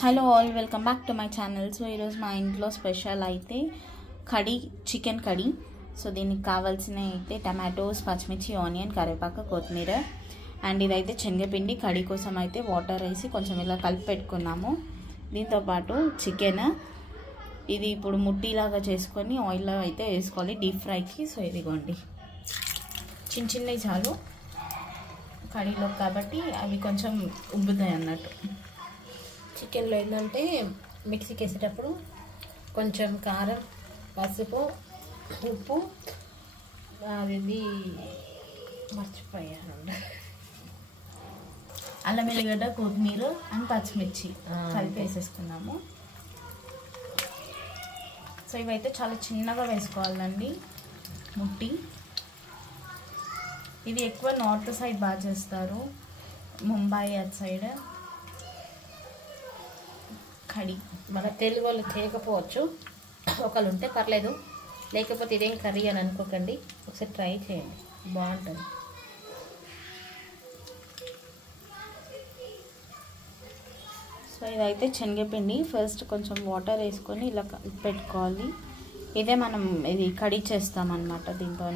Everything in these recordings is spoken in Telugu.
Hello all, welcome back to my channel. So ఈరోజు మా ఇంట్లో స్పెషల్ అయితే కర్రీ, చికెన్ కర్రీ. సో దీనికి కావాల్సినవి అయితే టమాటోస్, పచ్చిమిర్చి, ఆనియన్, కరివేపాకు, కొత్తిమీర అండ్ ఇదైతే శనగపిండి. కర్రీ కోసం అయితే వాటర్ వేసి కొంచెం ఇలా కలిపి పెట్టుకున్నాము. దీంతోపాటు చికెన్, ఇది ఇప్పుడు ముట్టిలాగా చేసుకొని ఆయిల్లో అయితే వేసుకోవాలి డీప్ ఫ్రైకి. సో ఇదిగోండి, చిన్న చిన్నవి చాలు కర్రీలో కాబట్టి అవి కొంచెం ఉబ్బుతాయి అన్నట్టు. చికెన్లో ఏంటంటే మిక్సీకి వేసేటప్పుడు కొంచెం కారం, పసుపు, ఉప్పు, అది మర్చిపోయాను, అల్లం వెల్లిగడ్డ, కొత్తిమీర అండ్ పచ్చిమిర్చి కలిపి వేసేసుకున్నాము. సో ఇవైతే చాలా చిన్నగా వేసుకోవాలండి ముట్టి. ఇది ఎక్కువ నార్త్ సైడ్ బాగా చేస్తారు, ముంబై అటు సైడ్ కర్రీ. మన తెలుగు వాళ్ళు చేయకపోవచ్చు, ఒకళ్ళు ఉంటే పర్లేదు, లేకపోతే ఇదేం కర్రీ అని అనుకోకండి. ఒకసారి ట్రై చేయండి, బాగుంటుంది. సో ఇదైతే శనగపిండి. ఫస్ట్ కొంచెం వాటర్ వేసుకొని ఇలా పెట్టుకోవాలి. ఇదే మనం ఇది కర్రీ చేస్తామన్నమాట దీంతో.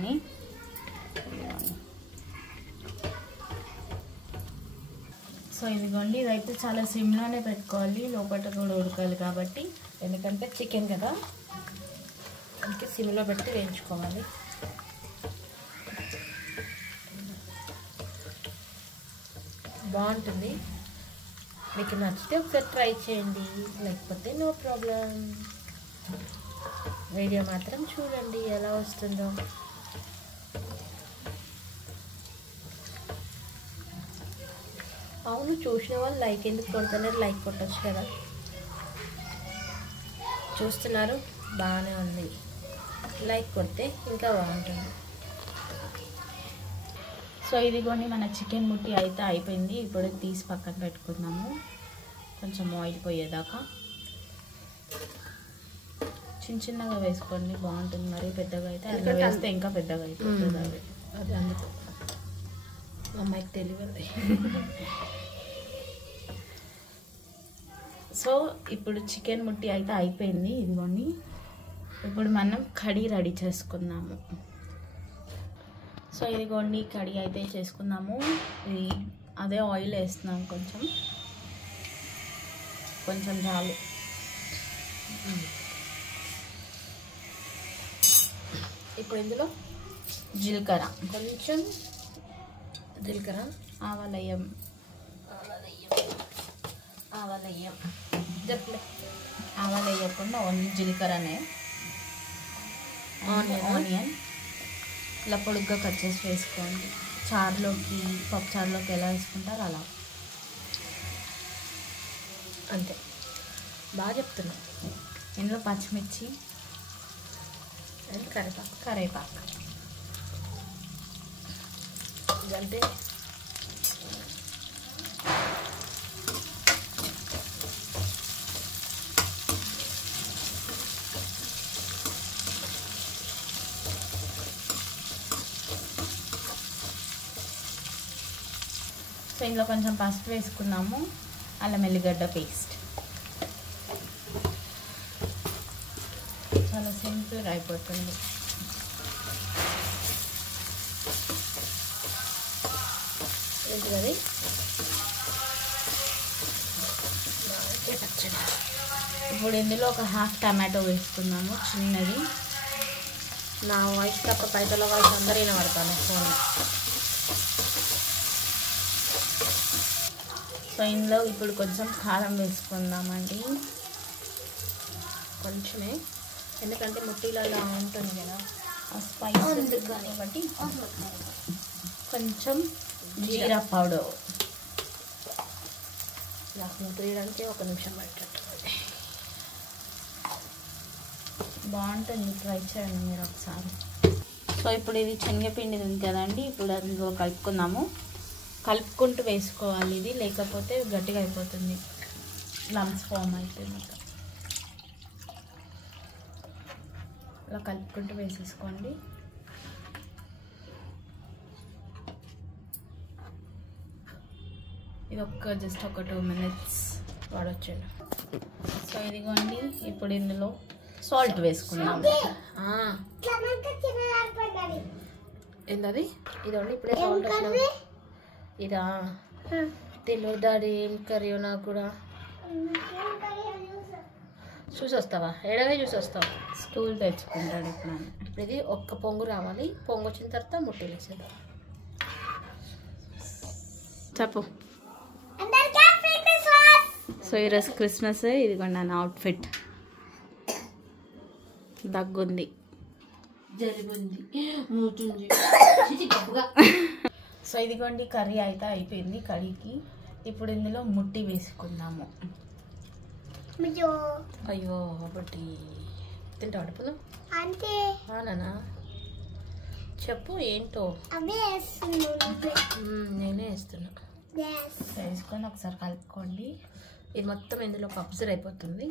సో ఇదిగోండి, ఇదైతే చాలా సిమ్లోనే పెట్టుకోవాలి, లోపల కూడా ఉడకాలి కాబట్టి. ఎందుకంటే చికెన్ కదా, అందుకే సిమ్లో పెట్టి వేయించుకోవాలి. బాగుంటుంది. మీకు నచ్చితే ఒకసారి ట్రై చేయండి, లేకపోతే నో ప్రాబ్లం. వీడియో మాత్రం చూడండి ఎలా వస్తుందో. అవును, చూసిన వాళ్ళు లైక్ ఎందుకు కొడుతున్నారు? లైక్ కొట్టచ్చు కదా. చూస్తున్నారు, బాగానే ఉంది, లైక్ కొడితే ఇంకా బాగుంటుంది. సో ఇదిగోండి, మన చికెన్ ముట్టి అయితే అయిపోయింది. ఇప్పుడు తీసి పక్కన పెట్టుకుందాము, కొంచెం ఆయిల్ పోయేదాకా. చిన్న చిన్నగా వేసుకోండి, బాగుంటుంది. మరి పెద్దగా అయితే అందులో వేస్తే ఇంకా పెద్దగా అయిపోతుంది. అది అందుకు అమ్మాయికి తెలియదు. సో ఇప్పుడు చికెన్ ముట్టి అయితే అయిపోయింది. ఇదిగోండి, ఇప్పుడు మనం కర్రీ రెడీ చేసుకుందాము. సో ఇదిగోండి, కర్రీ అయితే చేసుకుందాము. ఇది అదే ఆయిల్ వేస్తున్నాం, కొంచెం కొంచెం చాలు. ఇప్పుడు ఇందులో జీలకర్ర, కొంచెం జీలకర్ర, ఆవాలయ్యం, ఆవాలు వేయకుండా ఓన్లీ జీలకర్రనే. ఆనియన్ ఇలా పొడుగ్గా కట్ చేసి వేసుకోండి. చారులోకి, పప్పు చారులోకి ఎలా వేసుకుంటారో అలా. అంతే, బాగా చెప్తున్నా. ఇందులో పచ్చిమిర్చి అండ్ కరివేపాకు ఇదంటే సో ఇందులో కొంచెం పసుపు వేసుకున్నాము, అల్లం వెల్లిగడ్డ పేస్ట్. చాలా సింపుల్గా అయిపోతుంది. ఏంటిది? ఇప్పుడు ఇందులో ఒక హాఫ్ టమాటో వేసుకున్నాము, చిన్నది. నా వాయిస్ తప్ప పైదల వాయిస్ అందరూ వినబడతాను ఫోన్. సో ఇందులో ఇప్పుడు కొంచెం కారం వేసుకుందామండి, కొంచెమే, ఎందుకంటే ముట్టిలలో ఉంటుంది కదా స్పైసీ కాబట్టి. కొంచెం జీరా పౌడర్. నాకు ముట్టడానికి 1 నిమిషం పట్టేటట్టు బాగుంటుంది, ట్రై చేయండి మీరు ఒకసారి. సో ఇప్పుడు ఇది శనగపిండి ఉంది కదండి, ఇప్పుడు అందులో కలుపుకుందాము. కలుపుకుంటూ వేసుకోవాలి ఇది, లేకపోతే గట్టిగా అయిపోతుంది, లంప్స్ ఫామ్ అయిపోయి మొత్తం. ఇలా కలుపుకుంటూ వేసేసుకోండి. ఇది జస్ట్ ఒక 2 minutes వాడొచ్చాడు. సో ఇదిగోండి ఇప్పుడు ఇందులో సాల్ట్ వేసుకున్నాం. ఏంటది? ఇదండి ఇప్పుడే సాల్ట్ వేసినాం. ఇదా తెలియదు డాడీ, ఏం కర్రీయో నాకు కూడా. చూసి వస్తావా? ఎడవే చూసి వస్తావా? స్టూల్ తెచ్చుకుంటాడు ఇప్పుడు. ఇప్పుడు ఇది ఒక్క పొంగు రావాలి. పొంగు వచ్చిన తర్వాత ముట్టలు వేసేద్దాం. చెప్పు. సో ఈరోజు క్రిస్మస్. ఇదిగోండి నా అవుట్ఫిట్. దగ్గుంది, జరిగింది, మూతుంది. సో ఇదిగోండి కర్రీ అయితే అయిపోయింది. కర్రీకి ఇప్పుడు ఇందులో ముట్టి వేసుకుందాము. అయ్యో బట్టి తింటా అడుపులు అంటే నానా చెప్పు ఏంటో. నేనే వేస్తున్నా. వేసుకొని ఒకసారి కలుపుకోండి. ఇది మొత్తం ఇందులోకి అబ్జర్వ్ అయిపోతుంది.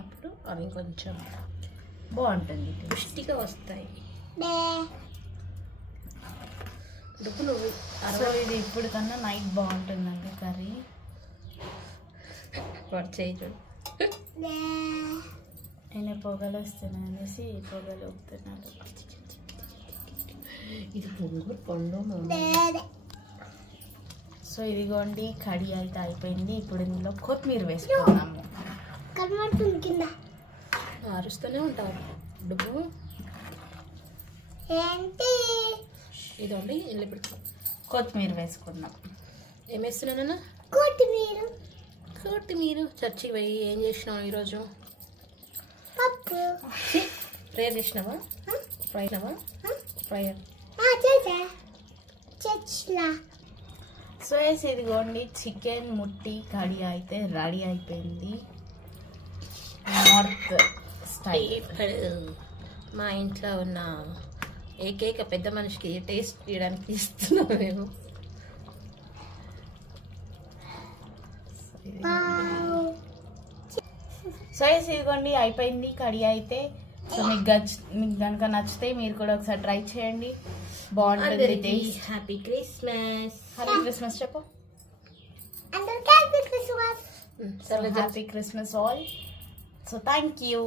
అప్పుడు అవి కొంచెం బాగుంటుంది, పుష్టిగా వస్తాయి. డుప్పు నువ్వు సో ఇది ఇప్పుడు కన్నా నైట్ బాగుంటుందండి కర్రీ. వాడు చేయి చూడు. నేను పొగలు వస్తున్నాను అనేసి పొగలు ఊపుతున్నాడు. ఇది పొంగు పండు. సో ఇదిగోండి కర్రీ అయితే అయిపోయింది. ఇప్పుడు ఇందులో కొత్తిమీర వేసుకున్నాము. అరుస్తూనే ఉంటావు డుప్పు. ఇదండి ఇల్లు ఇప్పుడు కొత్తిమీర వేసుకున్నాం. ఏం వేస్తున్నానన్నా? కొత్తిమీర. చర్చికి పోయి ఏం చేసినావు ఈరోజు? ప్రేయర్ చేసినావా? ప్రేయర్. సో ఇదిగోండి చికెన్ ముట్టి కర్రీ అయితే రెడీ అయిపోయింది. North style. మా ఇంట్లో ఉన్న ఏకైక పెద్ద మనిషికి టేస్ట్ చేయడానికి ఇస్తున్నాం మేము. సో ఇదిగోండి అయిపోయింది కర్రీ అయితే. సో మీకు కనుక నచ్చితే మీరు కూడా ఒకసారి ట్రై చేయండి, బాగుంటుంది. Happy Christmas. హ్యాపీ క్రిస్మస్ చెప్పు. Happy Christmas all. So thank you.